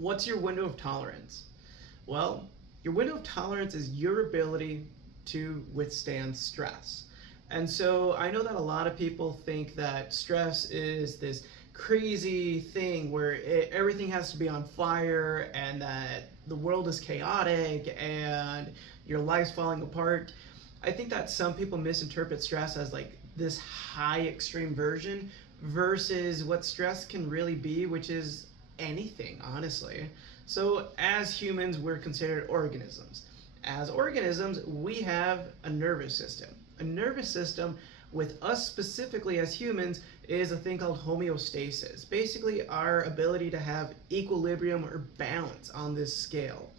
What's your window of tolerance? Well, your window of tolerance is your ability to withstand stress. And so I know that a lot of people think that stress is this crazy thing where everything has to be on fire and that the world is chaotic and your life's falling apart. I think that some people misinterpret stress as like this high extreme version versus what stress can really be, which is anything, honestly. So, as humans, we're considered organisms. As organisms, we have a nervous system. A nervous system, with us specifically as humans, is a thing called homeostasis. Basically, our ability to have equilibrium or balance on this scale.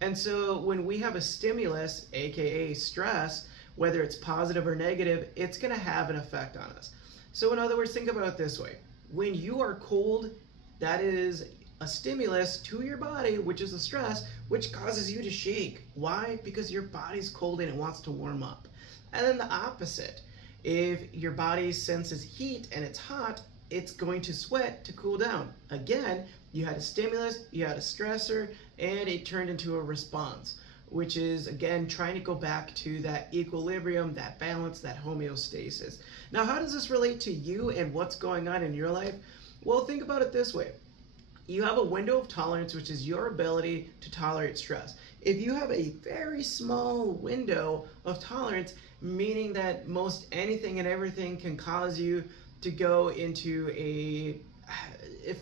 And so, when we have a stimulus, aka stress, whether it's positive or negative, it's going to have an effect on us. So, in other words, think about it this way: when you are cold, that is a stimulus to your body, which is a stress, which causes you to shake. Why? Because your body's cold and it wants to warm up. And then the opposite: if your body senses heat and it's hot, it's going to sweat to cool down. Again, you had a stimulus, you had a stressor, and it turned into a response, which is, again, trying to go back to that equilibrium, that balance, that homeostasis. Now, how does this relate to you and what's going on in your life? Well, think about it this way. You have a window of tolerance, which is your ability to tolerate stress. If you have a very small window of tolerance, meaning that most anything and everything can cause you to go into a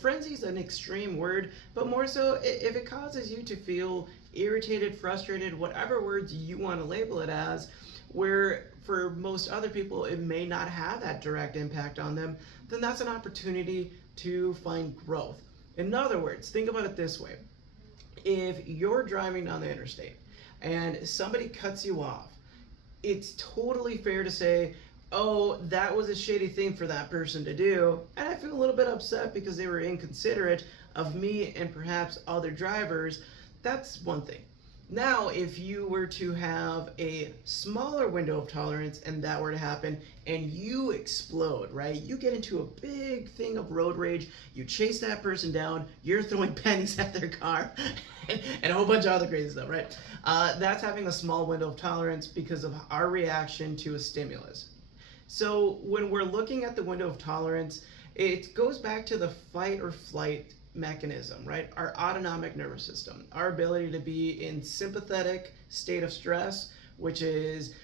frenzy is an extreme word, but more so if it causes you to feel irritated, frustrated, whatever words you want to label it as, where for most other people it may not have that direct impact on them, then that's an opportunity to find growth. In other words, think about it this way. If you're driving down the interstate and somebody cuts you off, it's totally fair to say, oh, that was a shitty thing for that person to do, and I feel a little bit upset because they were inconsiderate of me and perhaps other drivers. That's one thing. Now, if you were to have a smaller window of tolerance and that were to happen and you explode, right? You get into a big thing of road rage, you chase that person down, you're throwing pennies at their car, and a whole bunch of other crazy stuff, right? That's having a small window of tolerance because of our reaction to a stimulus. So when we're looking at the window of tolerance, it goes back to the fight or flight mechanism, right? Our autonomic nervous system, our ability to be in sympathetic state of stress, which is,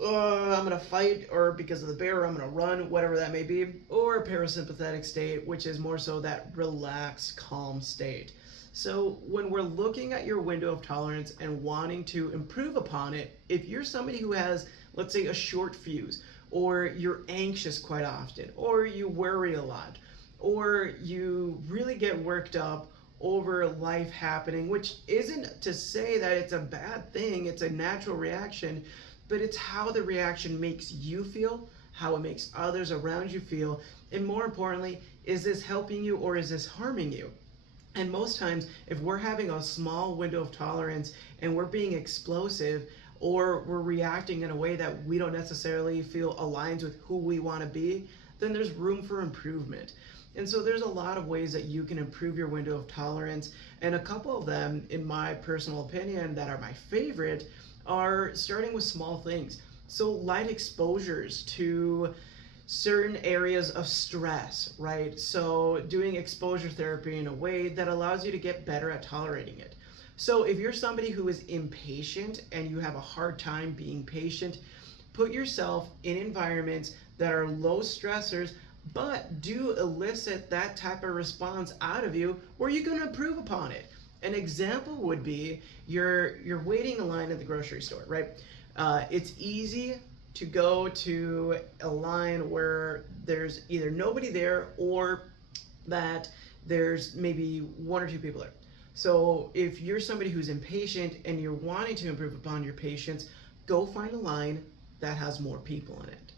I'm gonna fight, or because of the bear, I'm gonna run, whatever that may be, or a parasympathetic state, which is more so that relaxed, calm state. So when we're looking at your window of tolerance and wanting to improve upon it, if you're somebody who has, let's say, a short fuse, or you're anxious quite often, or you worry a lot, or you really get worked up over life happening, which isn't to say that it's a bad thing, it's a natural reaction, but it's how the reaction makes you feel, how it makes others around you feel, and more importantly, is this helping you or is this harming you? And most times, if we're having a small window of tolerance and we're being explosive, or we're reacting in a way that we don't necessarily feel aligns with who we want to be, then there's room for improvement. And so there's a lot of ways that you can improve your window of tolerance, and a couple of them, in my personal opinion, that are my favorite, are starting with small things. So light exposures to certain areas of stress, right? So doing exposure therapy in a way that allows you to get better at tolerating it. So if you're somebody who is impatient and you have a hard time being patient, put yourself in environments that are low stressors but do elicit that type of response out of you where you're going to improve upon it. An example would be you're waiting in line at the grocery store, right? It's easy to go to a line where there's either nobody there or that there's maybe one or two people there. So if you're somebody who's impatient and you're wanting to improve upon your patience, go find a line that has more people in it,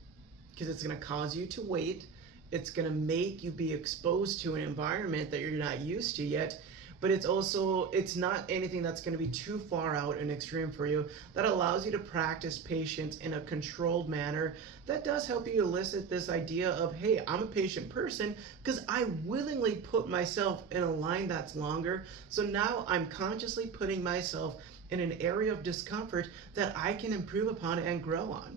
because it's going to cause you to wait. It's going to make you be exposed to an environment that you're not used to yet, but it's not anything that's going to be too far out and extreme for you. That allows you to practice patience in a controlled manner. That does help you elicit this idea of, hey, I'm a patient person because I willingly put myself in a line that's longer. So now I'm consciously putting myself in an area of discomfort that I can improve upon and grow on.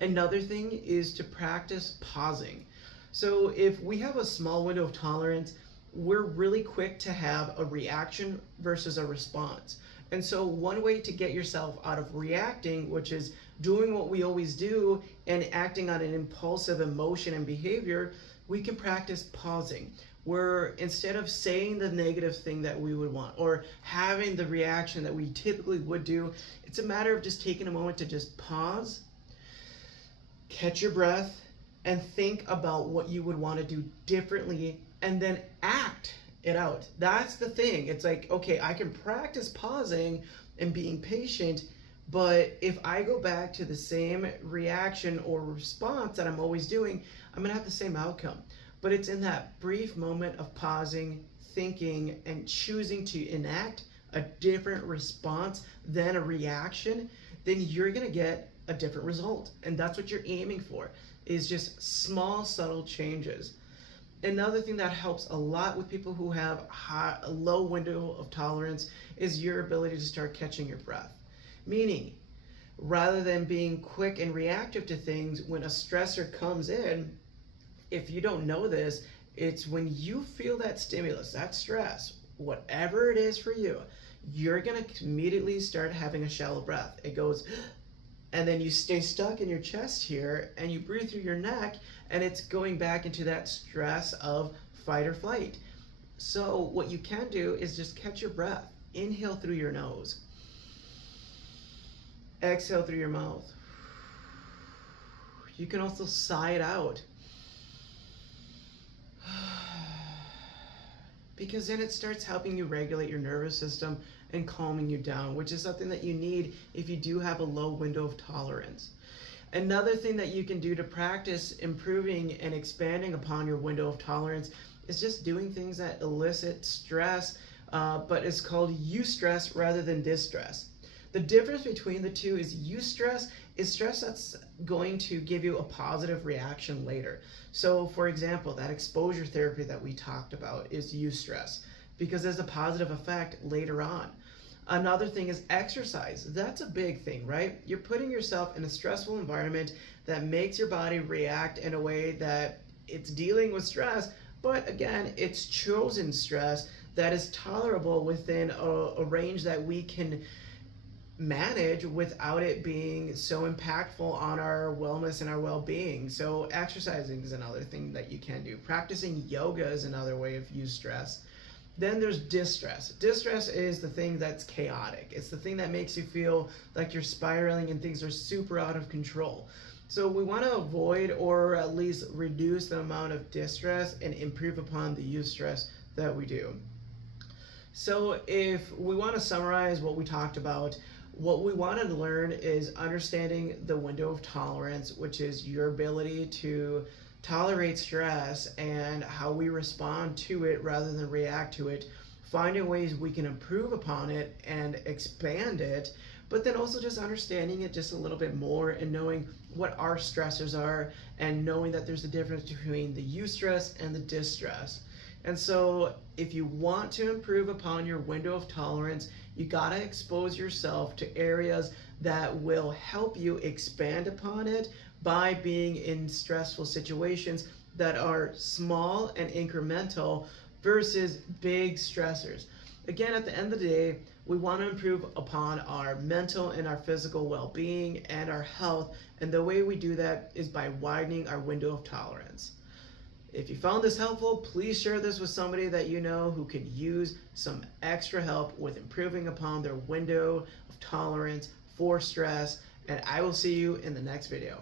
Another thing is to practice pausing. So if we have a small window of tolerance, we're really quick to have a reaction versus a response. And so one way to get yourself out of reacting, which is doing what we always do and acting on an impulsive emotion and behavior, we can practice pausing, where instead of saying the negative thing that we would want or having the reaction that we typically would do, it's a matter of just taking a moment to just pause, catch your breath, and think about what you would want to do differently, and then act it out. That's the thing. It's like, okay, I can practice pausing and being patient, but if I go back to the same reaction or response that I'm always doing, I'm gonna have the same outcome. But it's in that brief moment of pausing, thinking, and choosing to enact a different response than a reaction, then you're gonna get a different result. And that's what you're aiming for, is just small, subtle changes. Another thing that helps a lot with people who have a low window of tolerance is your ability to start catching your breath. Meaning, rather than being quick and reactive to things, when a stressor comes in, if you don't know this, it's when you feel that stimulus, that stress, whatever it is for you, you're gonna immediately start having a shallow breath. It goes, and then you stay stuck in your chest here and you breathe through your neck, and it's going back into that stress of fight or flight. So what you can do is just catch your breath. Inhale through your nose. Exhale through your mouth. You can also sigh it out, because then it starts helping you regulate your nervous system and calming you down, which is something that you need if you do have a low window of tolerance. Another thing that you can do to practice improving and expanding upon your window of tolerance is just doing things that elicit stress, but it's called eustress rather than distress. The difference between the two is eustress is stress that's going to give you a positive reaction later. So for example, that exposure therapy that we talked about is eustress because there's a positive effect later on. Another thing is exercise. That's a big thing, right? You're putting yourself in a stressful environment that makes your body react in a way that it's dealing with stress, but again, it's chosen stress that is tolerable within a range that we can manage without it being so impactful on our wellness and our well-being. So exercising is another thing that you can do. Practicing yoga is another way of eustress. Then there's distress. Distress is the thing that's chaotic. It's the thing that makes you feel like you're spiraling and things are super out of control. So we want to avoid or at least reduce the amount of distress and improve upon the eustress that we do. So if we want to summarize what we talked about, what we want to learn is understanding the window of tolerance, which is your ability to tolerate stress and how we respond to it rather than react to it, finding ways we can improve upon it and expand it, but then also just understanding it just a little bit more and knowing what our stressors are and knowing that there's a difference between the eustress and the distress. And so if you want to improve upon your window of tolerance, you gotta expose yourself to areas that will help you expand upon it by being in stressful situations that are small and incremental versus big stressors. Again, at the end of the day, we want to improve upon our mental and our physical well-being and our health, and the way we do that is by widening our window of tolerance. If you found this helpful, please share this with somebody that you know who could use some extra help with improving upon their window of tolerance for stress, and I will see you in the next video.